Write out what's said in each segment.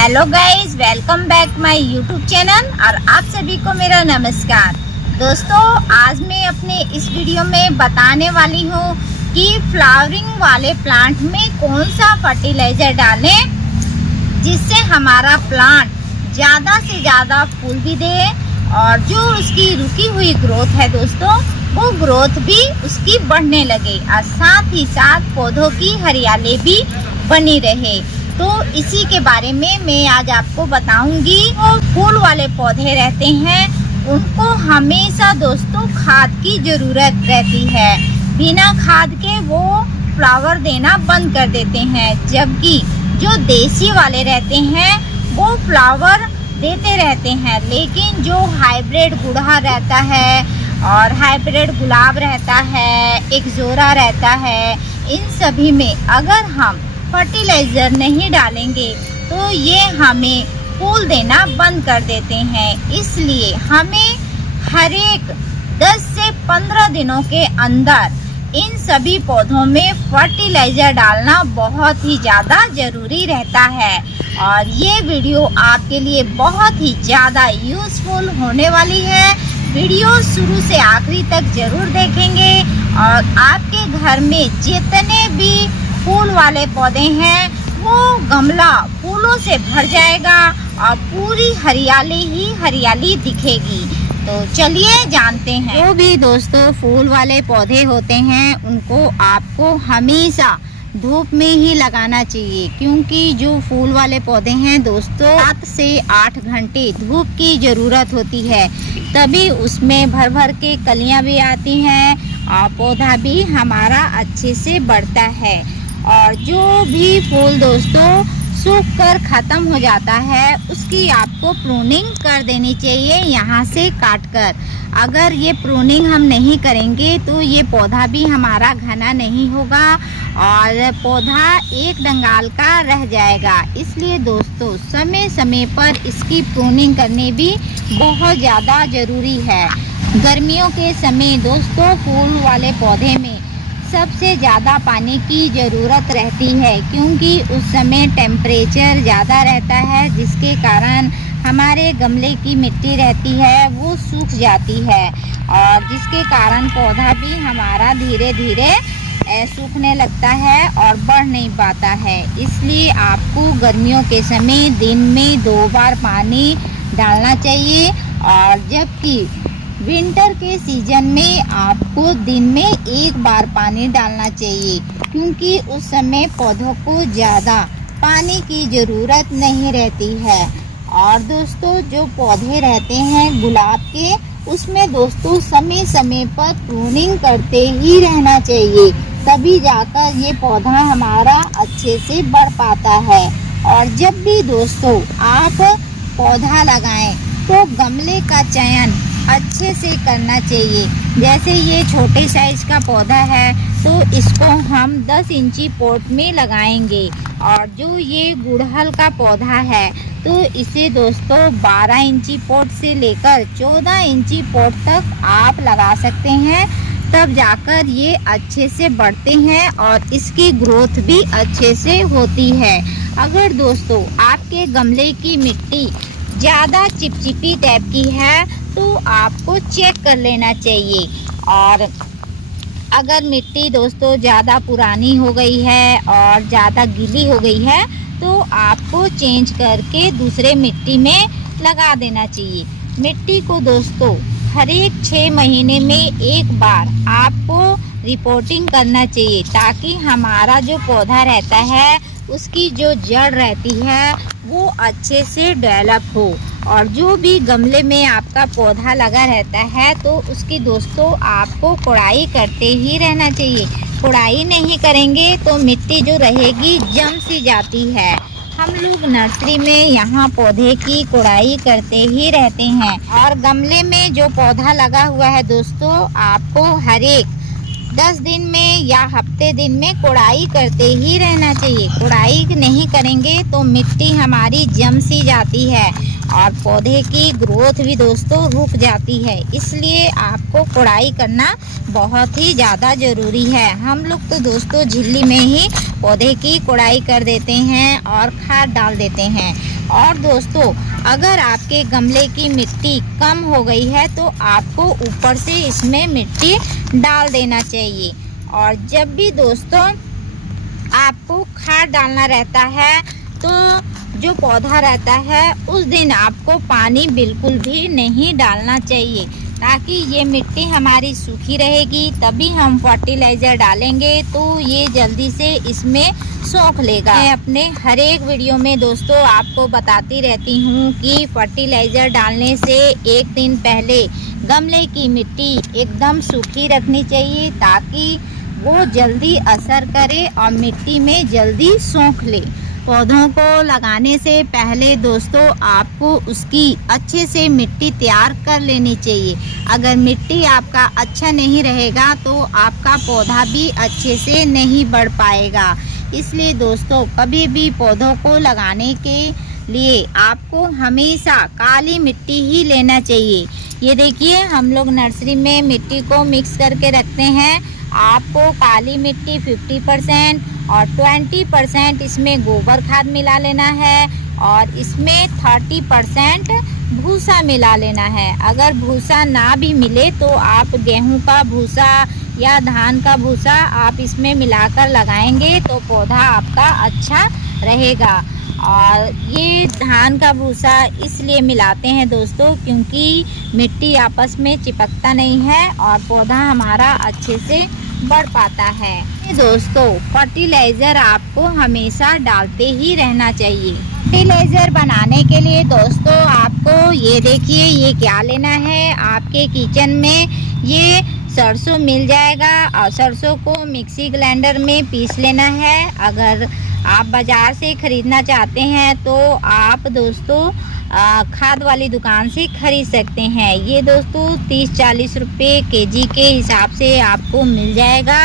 Hello guys, welcome back my YouTube channel और आप सभी को मेरा नमस्कार। दोस्तों, आज मैं अपने इस वीडियो में बताने वाली हूँ कि फ्लावरिंग वाले प्लांट में कौन सा फर्टिलाइज़र डालें जिससे हमारा प्लांट ज़्यादा से ज़्यादा फूल भी दे और जो उसकी रुकी हुई ग्रोथ है दोस्तों, वो ग्रोथ भी उसकी बढ़ने लगे और साथ ही साथ पौधों की हरियाली भी बनी रहे। तो इसी के बारे में मैं आज आपको बताऊंगी। वो फूल वाले पौधे रहते हैं, उनको हमेशा दोस्तों खाद की ज़रूरत रहती है। बिना खाद के वो फ्लावर देना बंद कर देते हैं, जबकि जो देसी वाले रहते हैं वो फ्लावर देते रहते हैं। लेकिन जो हाइब्रिड गुड़हल रहता है और हाइब्रिड गुलाब रहता है, एक जोरा रहता है, इन सभी में अगर हम फर्टिलाइज़र नहीं डालेंगे तो ये हमें फूल देना बंद कर देते हैं। इसलिए हमें हर एक 10 से 15 दिनों के अंदर इन सभी पौधों में फर्टिलाइज़र डालना बहुत ही ज़्यादा ज़रूरी रहता है। और ये वीडियो आपके लिए बहुत ही ज़्यादा यूज़फुल होने वाली है। वीडियो शुरू से आखिरी तक ज़रूर देखेंगे और आपके घर में जितने भी फूल वाले पौधे हैं वो गमला फूलों से भर जाएगा और पूरी हरियाली ही हरियाली दिखेगी। तो चलिए जानते हैं। जो भी दोस्तों फूल वाले पौधे होते हैं उनको आपको हमेशा धूप में ही लगाना चाहिए, क्योंकि जो फूल वाले पौधे हैं दोस्तों 7 से 8 घंटे धूप की ज़रूरत होती है, तभी उसमें भर भर के कलियां भी आती हैं और पौधा भी हमारा अच्छे से बढ़ता है। और जो भी फूल दोस्तों सूख कर ख़त्म हो जाता है उसकी आपको प्रूनिंग कर देनी चाहिए, यहाँ से काट कर। अगर ये प्रूनिंग हम नहीं करेंगे तो ये पौधा भी हमारा घना नहीं होगा और पौधा एक डंगाल का रह जाएगा। इसलिए दोस्तों समय समय पर इसकी प्रूनिंग करनी भी बहुत ज़्यादा ज़रूरी है। गर्मियों के समय दोस्तों फूल वाले पौधे में सबसे ज़्यादा पानी की ज़रूरत रहती है, क्योंकि उस समय टेम्परेचर ज़्यादा रहता है, जिसके कारण हमारे गमले की मिट्टी रहती है वो सूख जाती है और जिसके कारण पौधा भी हमारा धीरे धीरे सूखने लगता है और बढ़ नहीं पाता है। इसलिए आपको गर्मियों के समय दिन में 2 बार पानी डालना चाहिए और जबकि विंटर के सीजन में आपको दिन में 1 बार पानी डालना चाहिए, क्योंकि उस समय पौधों को ज़्यादा पानी की ज़रूरत नहीं रहती है। और दोस्तों जो पौधे रहते हैं गुलाब के, उसमें दोस्तों समय समय पर प्रूनिंग करते ही रहना चाहिए, तभी जाकर ये पौधा हमारा अच्छे से बढ़ पाता है। और जब भी दोस्तों आप पौधा लगाएं तो गमले का चयन अच्छे से करना चाहिए। जैसे ये छोटे साइज का पौधा है तो इसको हम 10 इंची पॉट में लगाएंगे, और जो ये गुड़हल का पौधा है तो इसे दोस्तों 12 इंची पॉट से लेकर 14 इंची पॉट तक आप लगा सकते हैं, तब जाकर ये अच्छे से बढ़ते हैं और इसकी ग्रोथ भी अच्छे से होती है। अगर दोस्तों आपके गमले की मिट्टी ज़्यादा चिपचिपी टाइप की है तो आपको चेक कर लेना चाहिए, और अगर मिट्टी दोस्तों ज़्यादा पुरानी हो गई है और ज़्यादा गीली हो गई है तो आपको चेंज करके दूसरे मिट्टी में लगा देना चाहिए। मिट्टी को दोस्तों हर एक 6 महीने में 1 बार आपको रिपोर्टिंग करना चाहिए, ताकि हमारा जो पौधा रहता है उसकी जो जड़ रहती है वो अच्छे से डेवलप हो। और जो भी गमले में आपका पौधा लगा रहता है तो उसकी दोस्तों आपको कोड़ाई करते ही रहना चाहिए। कोड़ाई नहीं करेंगे तो मिट्टी जो रहेगी जम सी जाती है। हम लोग नर्सरी में यहाँ पौधे की कोड़ाई करते ही रहते हैं, और गमले में जो पौधा लगा हुआ है दोस्तों आपको हर एक 10 दिन में या हफ्ते दिन में कोड़ाई करते ही रहना चाहिए। कोड़ाई नहीं करेंगे तो मिट्टी हमारी जम सी जाती है और पौधे की ग्रोथ भी दोस्तों रुक जाती है। इसलिए आपको कोड़ाई करना बहुत ही ज़्यादा ज़रूरी है। हम लोग तो दोस्तों झिल्ली में ही पौधे की कोड़ाई कर देते हैं और खाद डाल देते हैं। और दोस्तों अगर आपके गमले की मिट्टी कम हो गई है तो आपको ऊपर से इसमें मिट्टी डाल देना चाहिए। और जब भी दोस्तों आपको खाद डालना रहता है तो जो पौधा रहता है उस दिन आपको पानी बिल्कुल भी नहीं डालना चाहिए, ताकि ये मिट्टी हमारी सूखी रहेगी। तभी हम फर्टिलाइज़र डालेंगे तो ये जल्दी से इसमें सोख लेगा। मैं अपने हर एक वीडियो में दोस्तों आपको बताती रहती हूँ कि फर्टिलाइज़र डालने से एक दिन पहले गमले की मिट्टी एकदम सूखी रखनी चाहिए, ताकि वो जल्दी असर करे और मिट्टी में जल्दी सोख ले। पौधों को लगाने से पहले दोस्तों आपको उसकी अच्छे से मिट्टी तैयार कर लेनी चाहिए। अगर मिट्टी आपका अच्छा नहीं रहेगा तो आपका पौधा भी अच्छे से नहीं बढ़ पाएगा। इसलिए दोस्तों कभी भी पौधों को लगाने के लिए आपको हमेशा काली मिट्टी ही लेना चाहिए। ये देखिए हम लोग नर्सरी में मिट्टी को मिक्स करके रखते हैं। आपको काली मिट्टी 50% और 20% इसमें गोबर खाद मिला लेना है और इसमें 30% भूसा मिला लेना है। अगर भूसा ना भी मिले तो आप गेहूं का भूसा या धान का भूसा आप इसमें मिलाकर लगाएंगे तो पौधा आपका अच्छा रहेगा। और ये धान का भूसा इसलिए मिलाते हैं दोस्तों क्योंकि मिट्टी आपस में चिपकता नहीं है और पौधा हमारा अच्छे से बढ़ पाता है। दोस्तों फर्टिलाइज़र आपको हमेशा डालते ही रहना चाहिए। फर्टिलाइज़र बनाने के लिए दोस्तों आपको ये देखिए ये क्या लेना है। आपके किचन में ये सरसों मिल जाएगा और सरसों को मिक्सी ग्राइंडर में पीस लेना है। अगर आप बाज़ार से ख़रीदना चाहते हैं तो आप दोस्तों खाद वाली दुकान से ख़रीद सकते हैं। ये दोस्तों 30-40 रुपये केजी के हिसाब से आपको मिल जाएगा।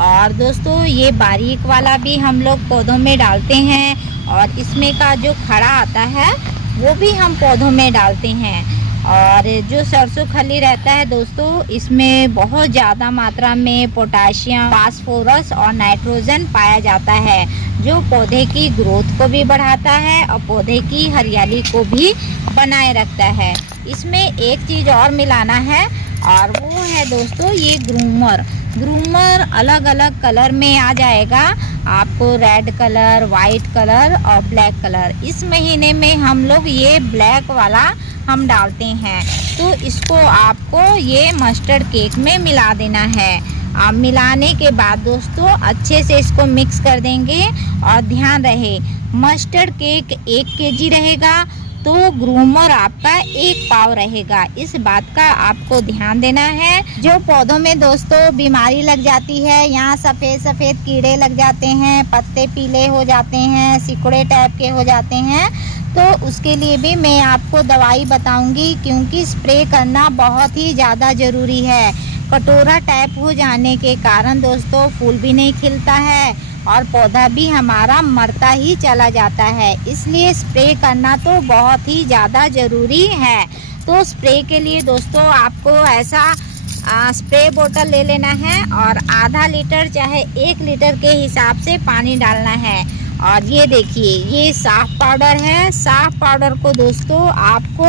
और दोस्तों ये बारीक वाला भी हम लोग पौधों में डालते हैं और इसमें का जो खड़ा आता है वो भी हम पौधों में डालते हैं। और जो सरसों खली रहता है दोस्तों इसमें बहुत ज़्यादा मात्रा में पोटाशियम, फास्फोरस और नाइट्रोजन पाया जाता है, जो पौधे की ग्रोथ को भी बढ़ाता है और पौधे की हरियाली को भी बनाए रखता है। इसमें एक चीज़ और मिलाना है और वो है दोस्तों ये ग्रूमर। ग्रूमर अलग अलग कलर में आ जाएगा आपको, रेड कलर, वाइट कलर और ब्लैक कलर। इस महीने में हम लोग ये ब्लैक वाला हम डालते हैं, तो इसको आपको ये मस्टर्ड केक में मिला देना है। आप मिलाने के बाद दोस्तों अच्छे से इसको मिक्स कर देंगे। और ध्यान रहे मस्टर्ड केक 1 केजी रहेगा तो ग्रूमर आपका 1 पाव रहेगा। इस बात का आपको ध्यान देना है। जो पौधों में दोस्तों बीमारी लग जाती है, यहाँ सफ़ेद सफ़ेद कीड़े लग जाते हैं, पत्ते पीले हो जाते हैं, सिकुड़े टाइप के हो जाते हैं, तो उसके लिए भी मैं आपको दवाई बताऊंगी, क्योंकि स्प्रे करना बहुत ही ज़्यादा ज़रूरी है। कटोरा टाइप हो जाने के कारण दोस्तों फूल भी नहीं खिलता है और पौधा भी हमारा मरता ही चला जाता है। इसलिए स्प्रे करना तो बहुत ही ज़्यादा ज़रूरी है। तो स्प्रे के लिए दोस्तों आपको ऐसा स्प्रे बोतल ले लेना है और आधा लीटर चाहे 1 लीटर के हिसाब से पानी डालना है। और ये देखिए ये साफ पाउडर है। साफ पाउडर को दोस्तों आपको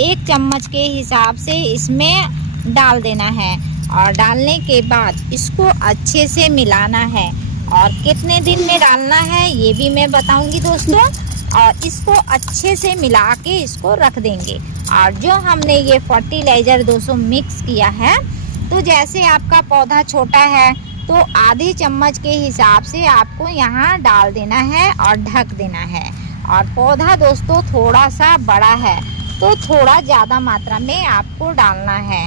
1 चम्मच के हिसाब से इसमें डाल देना है और डालने के बाद इसको अच्छे से मिलाना है। और कितने दिन में डालना है ये भी मैं बताऊंगी दोस्तों। और इसको अच्छे से मिला के इसको रख देंगे। और जो हमने ये फर्टिलाइज़र दोस्तों मिक्स किया है, तो जैसे आपका पौधा छोटा है तो आधी चम्मच के हिसाब से आपको यहाँ डाल देना है और ढक देना है। और पौधा दोस्तों थोड़ा सा बड़ा है तो थोड़ा ज़्यादा मात्रा में आपको डालना है।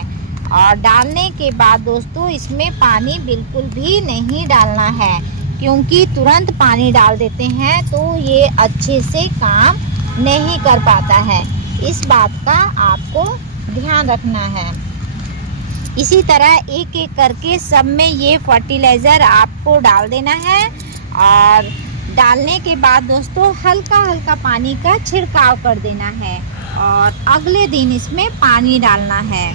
और डालने के बाद दोस्तों इसमें पानी बिल्कुल भी नहीं डालना है, क्योंकि तुरंत पानी डाल देते हैं तो ये अच्छे से काम नहीं कर पाता है। इस बात का आपको ध्यान रखना है। इसी तरह एक एक करके सब में ये फर्टिलाइज़र आपको डाल देना है। और डालने के बाद दोस्तों हल्का हल्का पानी का छिड़काव कर देना है और अगले दिन इसमें पानी डालना है।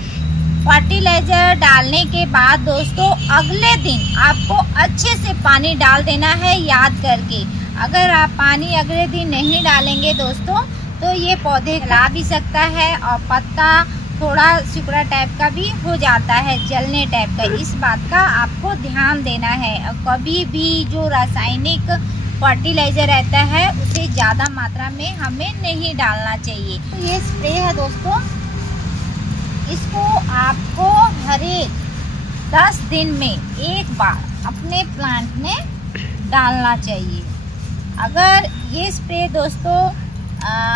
फर्टिलाइज़र डालने के बाद दोस्तों अगले दिन आपको अच्छे से पानी डाल देना है याद करके। अगर आप पानी अगले दिन नहीं डालेंगे दोस्तों तो ये पौधे जला भी सकता है और पत्ता थोड़ा सिकुड़ा टाइप का भी हो जाता है, जलने टाइप का। इस बात का आपको ध्यान देना है। और कभी भी जो रासायनिक फर्टिलाइज़र रहता है उसे ज़्यादा मात्रा में हमें नहीं डालना चाहिए। तो ये स्प्रे है दोस्तों, इसको आपको हर एक 10 दिन में एक बार अपने प्लांट में डालना चाहिए। अगर ये स्प्रे दोस्तों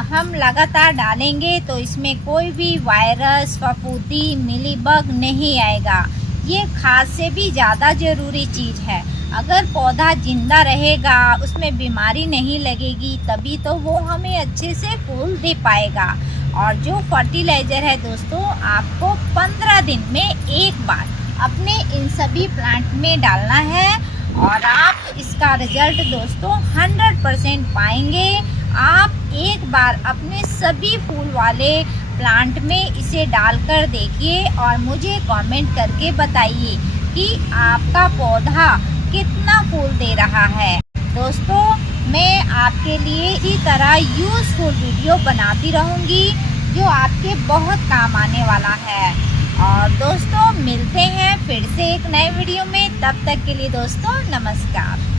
हम लगातार डालेंगे तो इसमें कोई भी वायरस, फफूंदी, मिलीबग नहीं आएगा। ये खाद से भी ज़्यादा ज़रूरी चीज़ है। अगर पौधा जिंदा रहेगा, उसमें बीमारी नहीं लगेगी, तभी तो वो हमें अच्छे से फूल दे पाएगा। और जो फर्टिलाइज़र है दोस्तों आपको 15 दिन में एक बार अपने इन सभी प्लांट में डालना है और आप इसका रिजल्ट दोस्तों 100% पाएंगे। आप एक बार अपने सभी फूल वाले प्लांट में इसे डालकर देखिए और मुझे कमेंट करके बताइए कि आपका पौधा कितना फूल दे रहा है। दोस्तों मैं आपके लिए इसी तरह यूज़फुल वीडियो बनाती रहूँगी जो आपके बहुत काम आने वाला है। और दोस्तों मिलते हैं फिर से एक नए वीडियो में, तब तक के लिए दोस्तों नमस्कार।